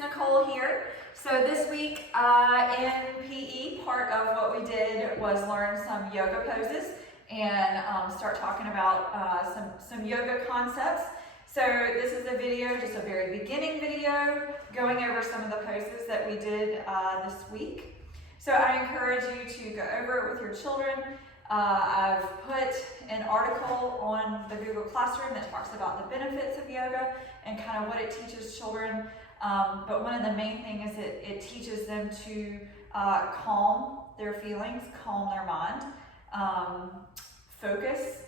Nicole here. So this week in PE, part of what we did was learn some yoga poses and start talking about some yoga concepts. So this is a video, just a very beginning video, going over some of the poses that we did this week. So I encourage you to go over it with your children. I've put an article on the Google Classroom that talks about the benefits of yoga and kind of what it teaches children. But one of the main things is it teaches them to calm their feelings, calm their mind, focus,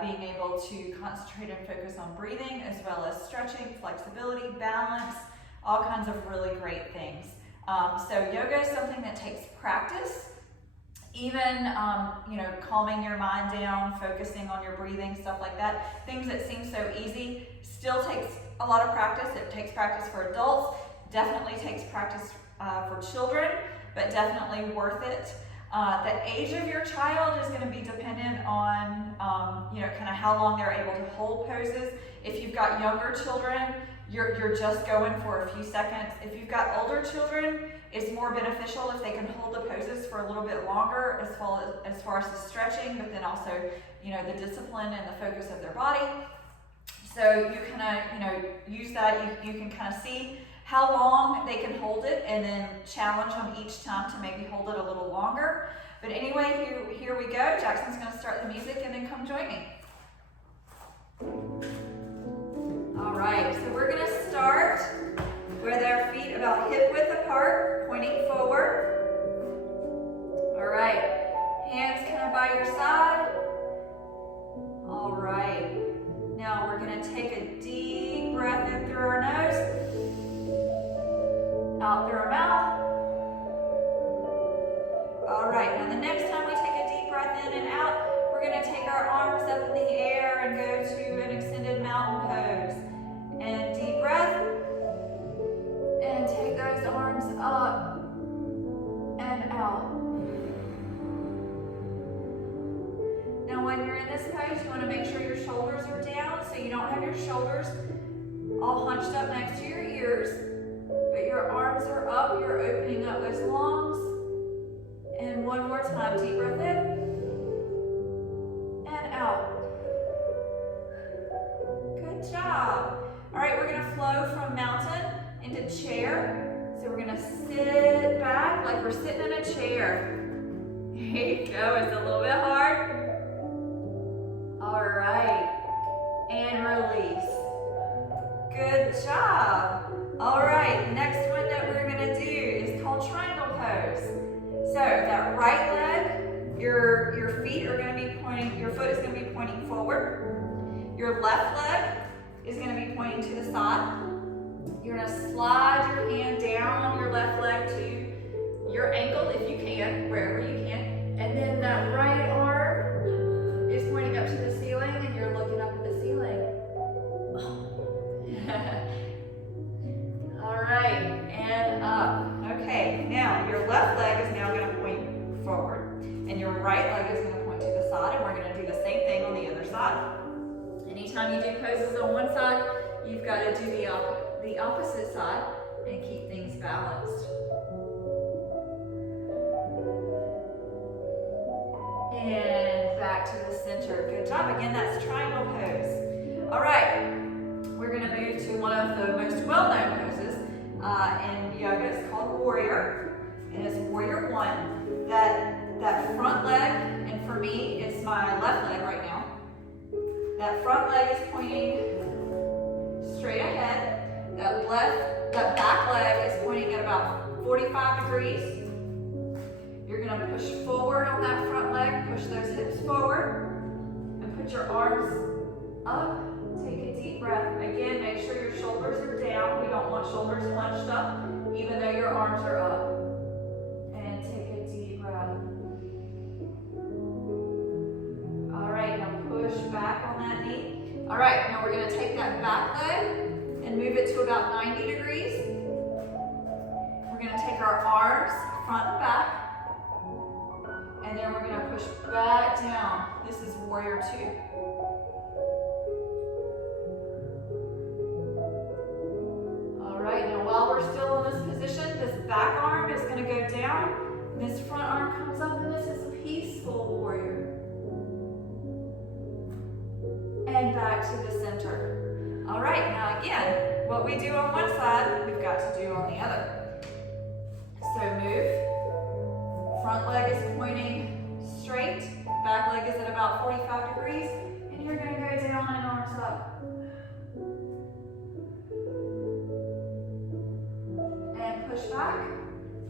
being able to concentrate and focus on breathing, as well as stretching, flexibility, balance, all kinds of really great things. So yoga is something that takes practice. Even, calming your mind down, focusing on your breathing, stuff like that. Things that seem so easy still takes a lot of practice. It takes practice for adults, definitely takes practice for children, but definitely worth it. The age of your child is going to be dependent on, kind of how long they're able to hold poses. If you've got younger children, you're just going for a few seconds. If you've got older children, it's more beneficial if they can hold the poses for a little bit longer as far as the stretching, but then also, the discipline and the focus of their body. So you kind of, use that. You can kind of see how long they can hold it and then challenge them each time to maybe hold it a little longer. But anyway, here we go. Jackson's going to start the music and then come join me. All right, so we're going to start with our feet about hip width apart, pointing forward. All right, hands kind of by your side. All right, now we're going to take a deep breath in through our nose, out through our mouth. All right, now the next time we take a deep breath in and out, we're going to take our arms up in the air and go to an extended mountain pose. And deep breath. And take those arms up and out. Now when you're in this pose, you want to make sure your shoulders are down so you don't have your shoulders all hunched up next to your ears, but your arms are up, you're opening up those lungs. And one more time, deep breath in and out. Good job. All right, we're going to flow from mountain into chair. So we're going to sit back like we're sitting in a chair. There you go. It's a little bit hard. All right. And release. Good job. All right. Next one that we're going to do is called triangle pose. So that right leg, your feet are going to be pointing, your foot is going to be pointing forward. Your left leg is going to be pointing to the side. You're going to slide your hand down your left leg to your ankle if you can, wherever you can. And then that right arm is pointing up to the ceiling and you're looking up at the ceiling. All right, and up. Okay, now your left leg is now going to point forward. And your right leg is going to point to the side. And we're going to do the same thing on the other side. Anytime you do poses on one side, you've got to do the opposite side and keep things balanced. And back to the center. Good job. Again, that's triangle pose. All right, we're going to move to one of the most well-known poses in yoga. It's called warrior, and it's warrior one. That front leg, and for me, it's my left leg right now. That front leg is pointing straight ahead. That back leg is pointing at about 45 degrees. You're going to push forward on that front leg, push those hips forward, and put your arms up. Take a deep breath. Again, make sure your shoulders are down. We don't want shoulders hunched up, even though your arms are up. And take a deep breath. All right, now push back on that knee. All right, now we're going to take that back leg and move it to about 90 degrees. We're going to take our arms front and back, and then we're going to push back down. This is warrior two. All right, now while we're back to the center. All right, now again, what we do on one side, we've got to do on the other. So move. Front leg is pointing straight. Back leg is at about 45 degrees. And you're going to go down and arms up. And push back.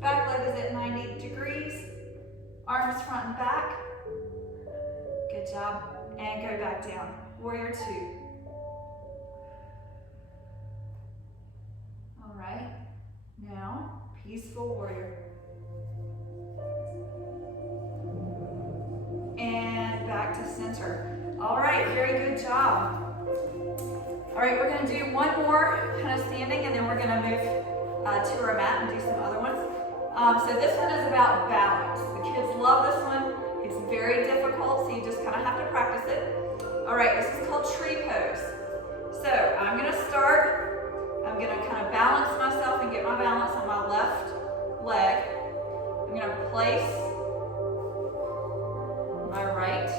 Back leg is at 90 degrees. Arms front and back. Good job. And go back down. Warrior two. All right. Now, peaceful warrior. And back to center. All right, very good job. All right, we're gonna do one more kind of standing, and then we're gonna move to our mat and do some other ones. So this one is about balance. The kids love this one. It's very difficult, so you just kind of have to practice it. All right, this is called tree pose. So I'm gonna start. I'm gonna kind of balance myself and get my balance on my left leg. I'm gonna place my right.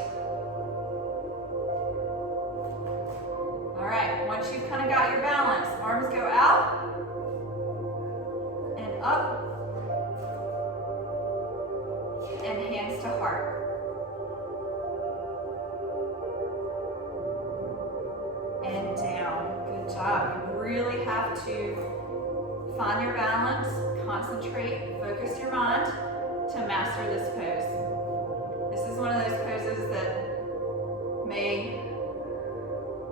All right, once you've kind of got your balance, arms go out and up and hands to heart. And down. Good job. You really have to find your balance, concentrate, focus your mind to master this pose. This is one of those poses that may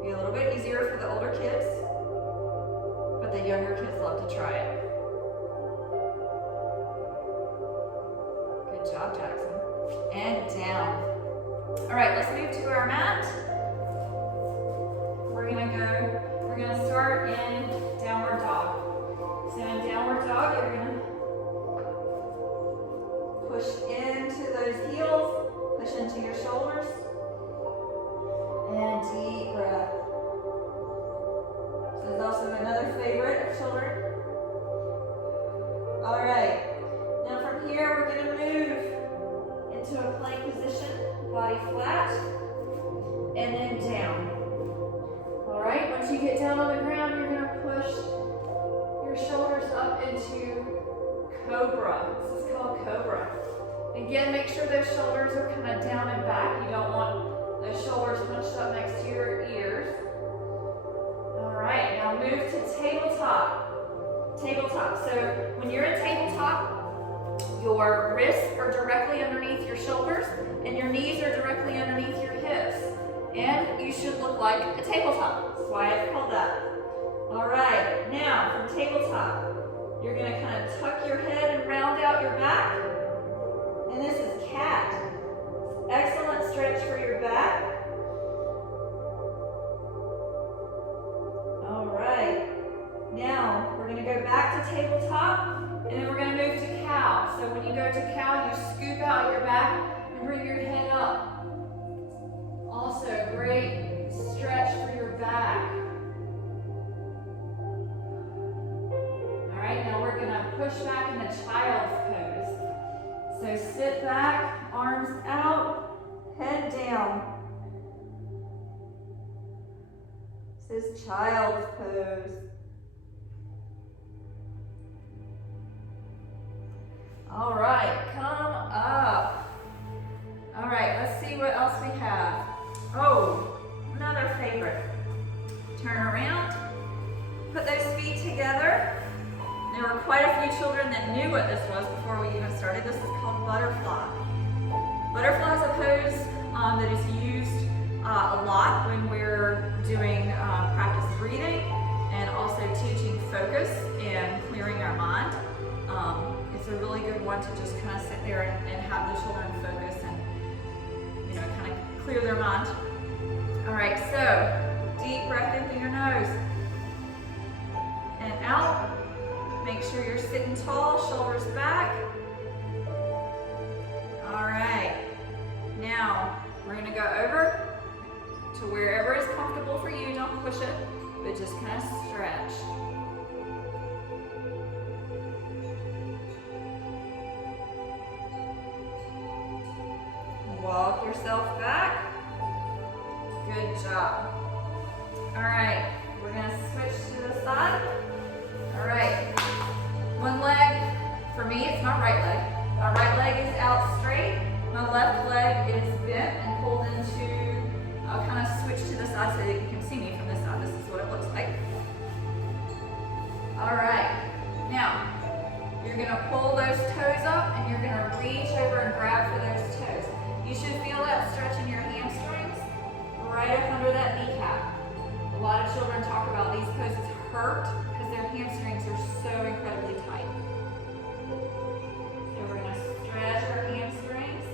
be a little bit easier for the older kids, but the younger kids love to try it. Good job, Jackson. And down. All right, let's move to our mat. We're gonna start in downward dog. So in downward dog, you're gonna push into those heels, push into your shoulders, and deep breath. This is also another favorite of children. All right, now from here, we're gonna move into a plank position, body flat, and then down. All right, once you get down on the ground, you're gonna push your shoulders up into cobra. This is called cobra. Again, make sure those shoulders are kind of down and back. You don't want those shoulders hunched up next to your ears. All right, now move to tabletop. Tabletop. So when you're in tabletop, your wrists are directly underneath your shoulders and your knees are directly underneath your hips. And you should look like a tabletop. That's why I've called that. All right, now from tabletop, you're gonna kind of tuck your head and round out your back. And this is cat. Excellent stretch for your back. All right, now we're gonna go back to tabletop, and then we're gonna move to cow. So when you go to cow, you scoop out your back and bring your head up. Also, great stretch for your back. All right, now we're gonna push back into child's pose. So sit back, arms out, head down. This is child's pose. All right, come up. All right, let's see what else we have. Oh, another favorite. Turn around, put those feet together. There were quite a few children that knew what this was before we even started. This is called butterfly. Butterfly is a pose that is used a lot when we're doing practice breathing and also teaching focus and clearing our mind. It's a really good one to just kind of sit there and have the children focus and kind of clear their mind. All right, so deep breath in through your nose and out. Make sure you're sitting tall, shoulders back. All right, now we're gonna go over to wherever is comfortable for you. Don't push it, but just kind of stretch. Walk yourself back. Good job. under that kneecap. A lot of children talk about these poses hurt because their hamstrings are so incredibly tight. So we're going to stretch our hamstrings.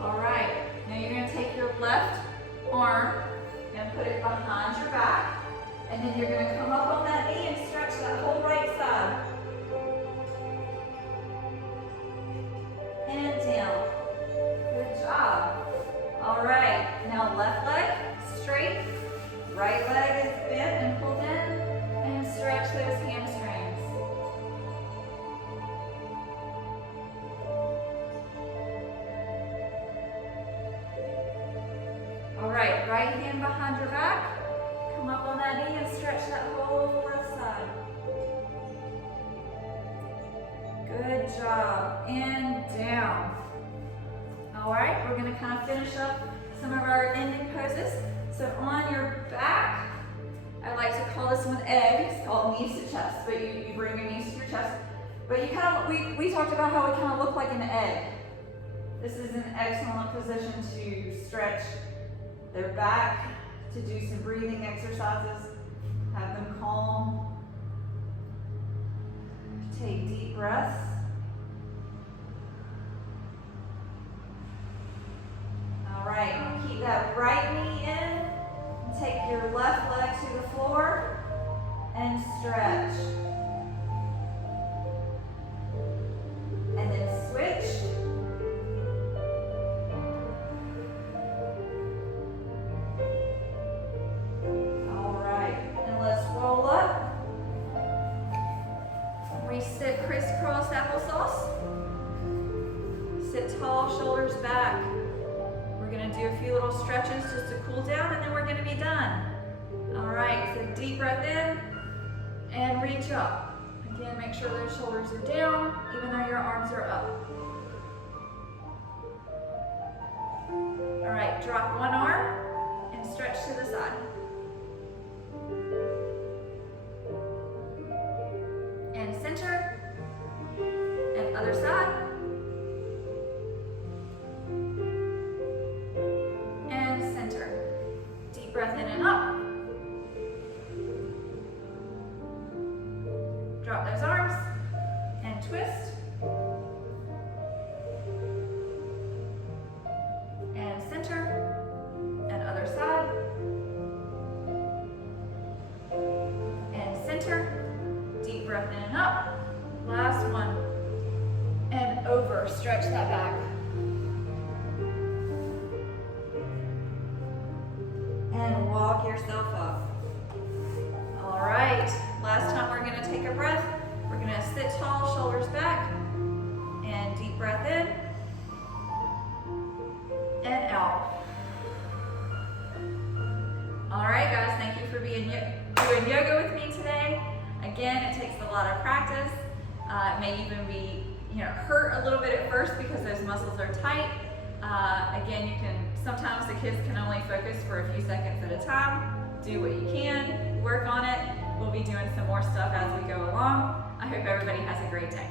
All right, now you're going to take your left arm and put it behind your back, and then you're going to come up on that knee and stretch that whole right side. And down. Good job. All right, now left leg straight, right leg is bent and pulled in, and stretch those hamstrings. All right, right hand behind your back, come up on that knee and stretch that whole left side. Good job, and down. All right, we're gonna kind of finish up some of our ending poses. So on your back, I like to call this one egg. It's called knees to chest, but you bring your knees to your chest. But you kind of, we talked about how we kind of look like an egg. This is an excellent position to stretch their back, to do some breathing exercises, have them calm. Take deep breaths. All right, keep that right knee in. Take your left leg to the floor and stretch. And then switch. All right, and let's roll up. We sit crisscross applesauce. Sit tall, shoulders back. We're going to do a few little stretches just to cool down, and then we're going to be done. All right, so deep breath in and reach up. Again, make sure those shoulders are down, even though your arms are up. All right, drop one arm and stretch to the side. And center, and other side. Breath in and up. Drop those arms and twist. And center and other side. And center. Deep breath in and up. Last one. And over. Stretch that back. And walk yourself up. All right, last time we're gonna take a breath. We're gonna sit tall, shoulders back, and deep breath in, and out. All right, guys, thank you for doing yoga with me today. Again, it takes a lot of practice. It may even be, hurt a little bit at first because those muscles are tight. Again, sometimes the kids can only focus for a few seconds at a time. Do what you can, work on it. We'll be doing some more stuff as we go along. I hope everybody has a great day.